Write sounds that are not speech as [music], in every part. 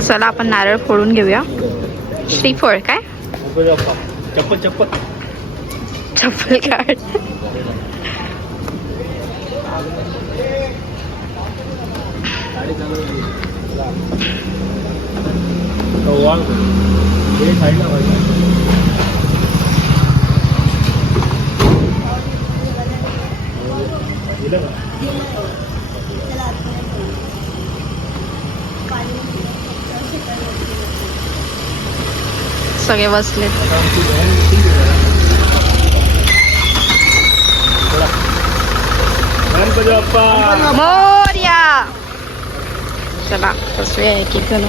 चला आपण नारळ फोडून घेऊया. श्रीफळ काय? चप्पल चप्पल. चप्पल काढ वाल हे साईडला पाहिजे दिलं का? सगळे बसले आहे चला. मोर्या चला बसूया एक एक जण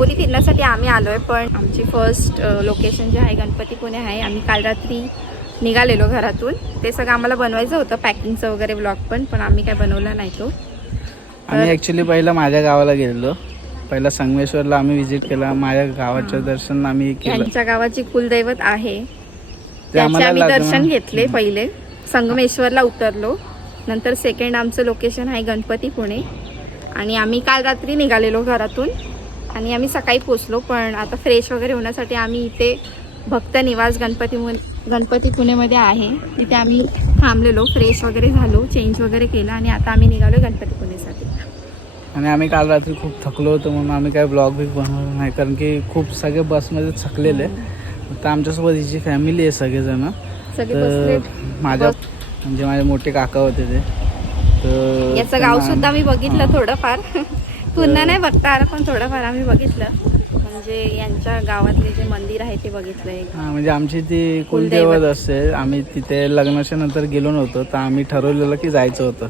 दापोली फिरण्यासाठी आम्ही आलोय पण आमची फर्स्ट लोकेशन जे आहे गणपती पुणे आहे. आम्ही काल रात्री निघालेलो घरातून. ते सगळं आम्हाला बनवायचं होतं पॅकिंगचं वगैरे ब्लॉग पण पण आम्ही काय बनवला नाही तो. आम्ही ॲक्च्युली पहिला माझ्या गावाला गेलेलो. पहिला संगमेश्वरला आम्ही विजिट केला. माझ्या गावाचं दर्शन आम्ही केलं. यांच्या गावाची कुलदैवत आहे. त्याचे आम्ही. दर्शन घेतले पहिले. संगमेश्वरला उतरलो. नंतर सेकंड आमचं लोकेशन आहे गणपती पुणे. आणि आम्ही काल रात्री निघालेलो घरातून. आणि आम्ही सकाळी पोचलो पण आता फ्रेश वगैरे होण्यासाठी आम्ही इथे भक्त निवास गणपती गणपती पुणेमध्ये आहे. तिथे आम्ही थांबलेलो फ्रेश वगैरे झालो चेंज वगैरे केलं आणि आता आम्ही निघालो गणपती पुणेसाठी. आणि आम्ही काल रात्री खूप थकलो होतो म्हणून आम्ही काय ब्लॉग बिग बनवलं नाही कारण की खूप सगळे बसमध्ये थकलेले. तर आमच्यासोबत हिची फॅमिली आहे सगळेजण. सगळे तर माझ्या म्हणजे माझे मोठे काका होते ते. तर याचं गाव सुद्धा मी बघितलं. थोडंफार. पुन्हा नाही बघता आलं पण थोडंफार आम्ही बघितलं. म्हणजे यांच्या गावातले जे मंदिर आहे ते बघितलंय. हा म्हणजे आमची ती कुलदैवत. कुलदैवत. असते. आम्ही तिथे लग्नाच्या नंतर गेलो नव्हतो तर आम्ही ठरवलेलं की जायचं होतं.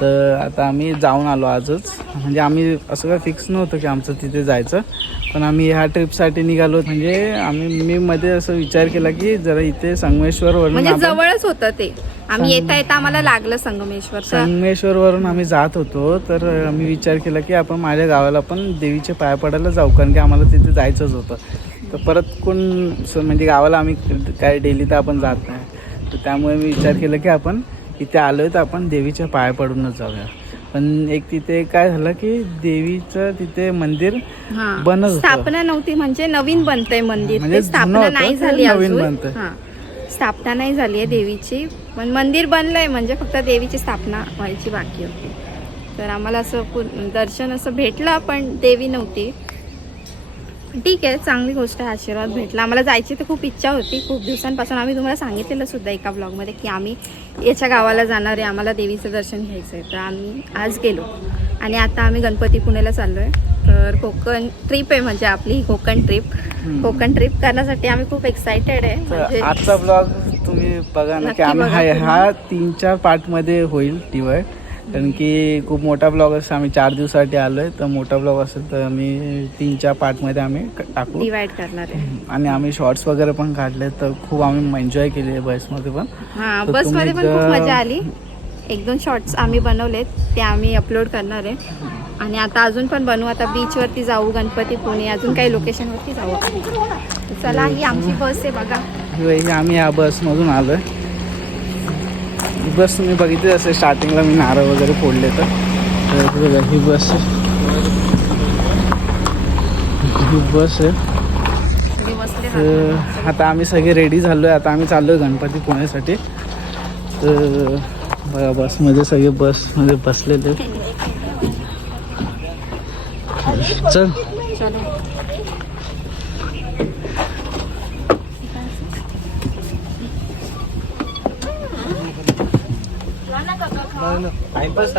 तर आता आम्ही जाऊन आलो आजच. म्हणजे आम्ही असं काय फिक्स नव्हतं की आमचं तिथे जायचं. पण आम्ही ह्या ट्रिपसाठी निघालो. म्हणजे आम्ही मी मध्ये असं विचार केला की जरा इथे संगमेश्वरवरून म्हणजे आपण- जवळच होतं ते. आम्ही येता येता आम्हाला लागलं संगमेश्वर तर संगमेश्वरवरून आम्ही जात होतो. तर आम्ही विचार केला की आपण माझ्या गावाला पण देवीचे पाया पडायला जाऊ कारण की आम्हाला तिथे जायचंच होतं. तर परत कोण म्हणजे गावाला आम्ही काय डेली तर आपण जात नाही. तर त्यामुळे मी विचार केला की आपण इथे आलोय तर आपण देवीच्या पाया पडूनच जाऊया. पण एक तिथे काय झालं की देवीचं तिथे मंदिर. बनत. स्थापना नव्हती म्हणजे नवीन बनतंय मंदिर. म्हणजे स्थापना नाही झाली नवीन बनतंय. हा. स्थापना नाही झाली आहे देवीची. पण मंदिर बनलंय म्हणजे फक्त देवीची स्थापना व्हायची बाकी होती. तर आम्हाला असं दर्शन असं भेटलं पण देवी नव्हती. ठीक आहे चांगली गोष्ट आहे आशीर्वाद भेटला. आम्हाला जायची तर खूप इच्छा होती. खूप दिवसांपासून आम्ही तुम्हाला सांगितलेलं सुद्धा एका ब्लॉगमध्ये की आम्ही याच्या गावाला जाणार आहे. आम्हाला देवीचं दर्शन घ्यायचं आहे तर आम्ही आज गेलो. आणि आता आम्ही गणपती पुणेला चाललो आहे तर कोकण ट्रिप आहे म्हणजे आपली कोकण ट्रिप कोकण ट्रिप करण्यासाठी आम्ही खूप एक्सायटेड आहे. म्हणजे आजचा ब्लॉग तुम्ही बघा ना की आम्ही हा तीन चार पार्टमध्ये होईल डिवाइड कारण की खूप मोठा ब्लॉग असतो आम्ही चार दिवसासाठी आलो आहे तर मोठा ब्लॉग असेल तर आम्ही तीनच्या पार्टमध्ये आम्ही टाकू. डिवाइड करणार आहे. आणि आम्ही शॉर्ट्स वगैरे पण काढले तर खूप आम्ही एन्जॉय केली बसमध्ये पण. हा तर बसमध्ये पण खूप मजा आली. एक दोन शॉर्ट्स आम्ही बनवलेत. ते आम्ही अपलोड करणार आहे. आणि आता अजून पण बनवू. आता बीच वरती जाऊ गणपती पुणे अजून काही लोकेशन वरती जाऊ. चला ही आमची बस आहे बघा. आम्ही या बसमधून आलो आहे ही बस तुम्ही बघितली असेल स्टार्टिंगला मी नारळ वगैरे फोडले तर. बघा ही बस ही बस आहे. तर आता आम्ही सगळे रेडी झालो आहे आता आम्ही चाललो आहे गणपती पुण्यासाठी. तर बघा बसमध्ये सगळे बसमध्ये बसलेले. चल. टाइमपास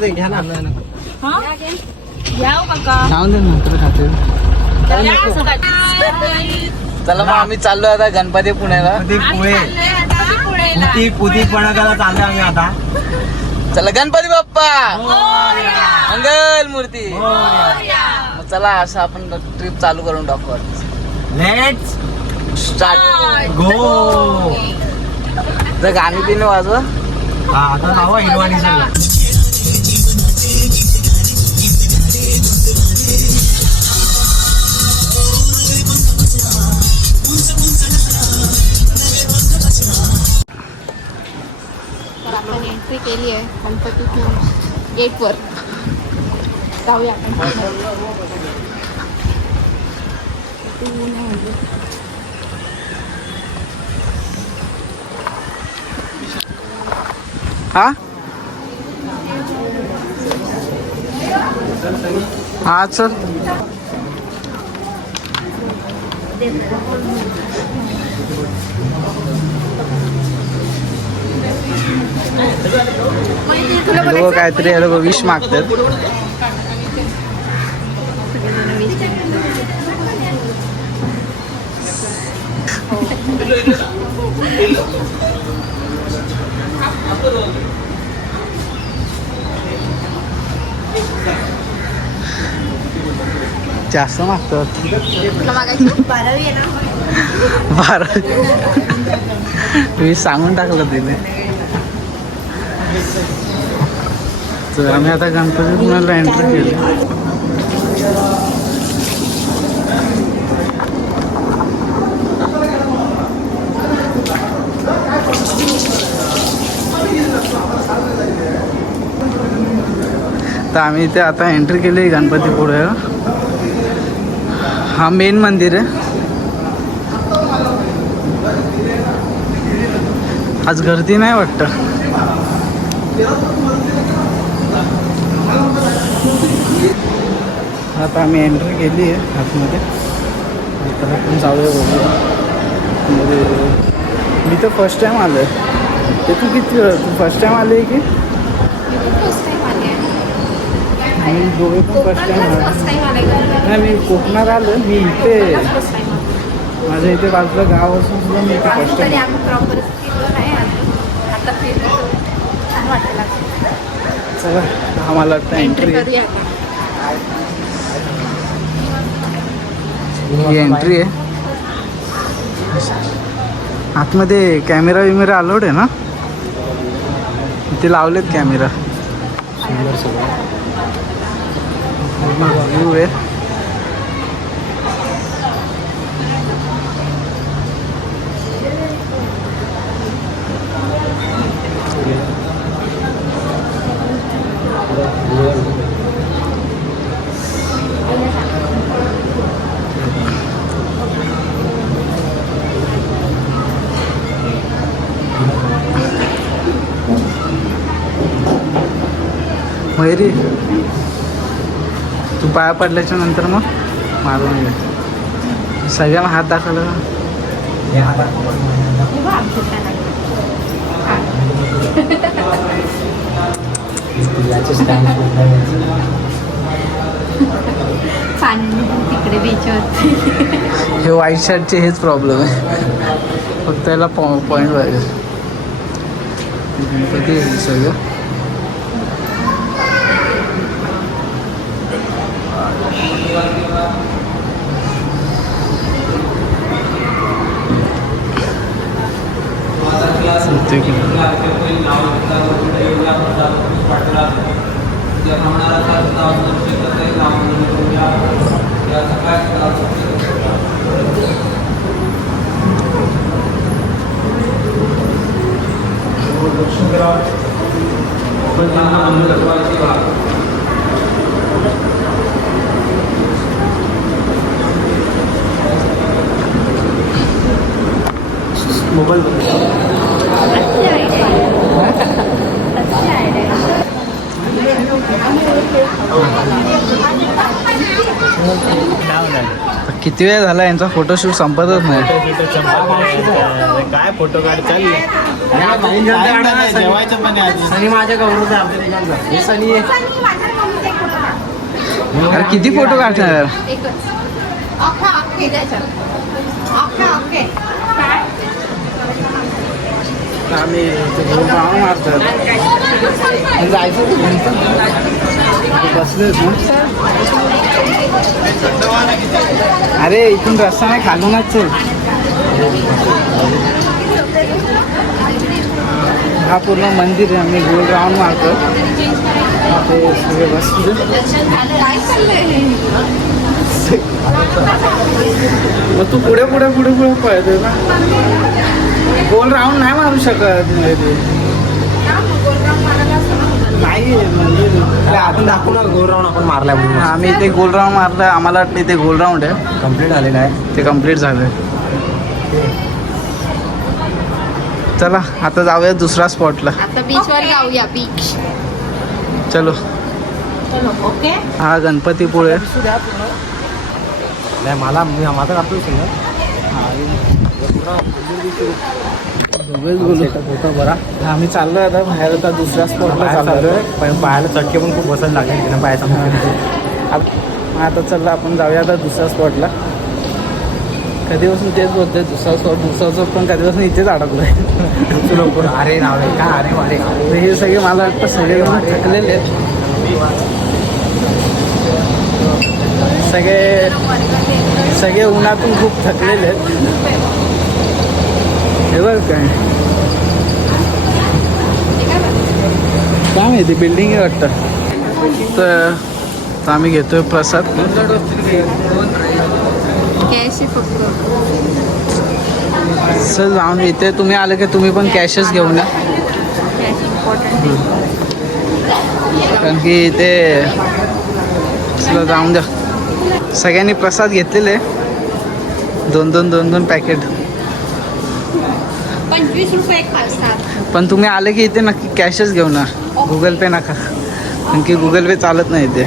ते घ्या ना. जाऊन दे नंतर खाते. चला मग आम्ही चाललो आता गणपती पुण्याला. पुढे पुती पुती पणाकाला चाललो आम्ही आता. चला गणपती बाप्पा. मंगल मूर्ती. चला असं आपण ट्रिप चालू करून टाकू लेट्स स्टार्ट गो जर गाणी बिणी वाजवा हा आता नाव हिरवाणी एंट्री केली आहे गणपती गेटवर जाऊया आपण. हा? हा चल. लोक काहीतरी हे लोक विश मागतात. [laughs] जास्त मागतात. बारा मी सांगून टाकलं तिने. तर आम्ही आता गणपती पुण्याला एंट्री केली तर आम्ही इथे आता एंट्री केली आहे पुढे. हा मेन मंदिर आहे. आज गर्दी नाही वाटतं. आता आम्ही एंट्री केली आहे आतमध्ये. आपण जाऊया बघूया. म्हणजे मी तर फर्स्ट टाईम आलो आहे ते तू किती तू फर्स्ट टाईम आले की फर्स्ट टाइम आली आहे मी दोघे पण फर्स्ट टाईम नाही मी कोकणात आलो मी इथे. माझ्या इथे बाजूला गाव असून सुद्धा मी इथे फर्स्ट तरी टाईम चला आम्हाला वाटतं एंट्री ही एंट्री आहे. आतमध्ये कॅमेरा विमेरा अलाउड आहे ना? इथे लावलेत कॅमेरा व्ह्यू आहे मयुरी तू पाया पडल्याच्या नंतर मग मारून घे. सगळ्यांना हात दाखवला तिकडे हे व्हाईट शर्टचे हेच प्रॉब्लेम आहे. फक्त त्याला पॉईंट पाहिजे. सगळं. मोबाईल किती वेळ झाला यांचा फोटोशूट संपतच नाही. काय फोटो काढ चालले जेवायचं पण सनी माझ्या गौरव हे सनी अरे किती फोटो काढणार एकच अख्खा अख्खे त्याच्यात अख्खा अख्खे आम्ही जायचं बसले अरे इथून रस्ता नाही खालूनच हा पूर्ण मंदिर आहे आम्ही गोल राऊंड मारतो ते सगळे मग तू पुढे पुढे पुढे पुढे पळतोय ना. गोल राऊंड नाही मारू शकत म्हणजे नाही म्हणजे आपण दाखवणार गौरव आपण मारलाय म्हणून. आम्ही इथे गोल राऊंड मारला आम्हाला वाटलं इथे गोल राऊंड आहे. कंप्लीट झालेला आहे. ते कंप्लीट झालंय. चला आता जाऊया दुसऱ्या स्पॉटला आता बीचवर जाऊया बीच चलो. ओके हा गणपतीपुळे. नाही मला मी माझा काढतो फोटो बरा आम्ही चाललोय आता बाहेर आता दुसऱ्या स्पॉटला चाललोय. पण पायाला चटके पण खूप बसायला लागले तिने पायाचा आत- चलला आपण जाऊया आता दुसऱ्या स्पॉटला कधीपासून तेच बोलतोय दुसरा स्पॉट दुसरा स्पॉट पण कधीपासून इथेच अडकलोय. लवकर अरे नाव आहे का? अरे तर हे सगळे मला वाटतं सगळे थकलेले आहेत. सगळे सगळे उन्हातून खूप थकलेले आहेत हे बघ काय काय माहिती बिल्डिंग आहे वाटतं। तर तर आम्ही घेतोय प्रसाद। सर जाऊन इथे तुम्ही आले की तुम्ही पण कॅशच घेऊन या कारण की चला जाऊन द्या सगळ्यांनी प्रसाद घेतलेले. दोन दोन दोन दोन पॅकेट पंचवीस रुपये पण तुम्ही आले की इथे नक्की कॅशच घेऊन या गुगल पे नका. कारण की गुगल पे चालत नाही इथे.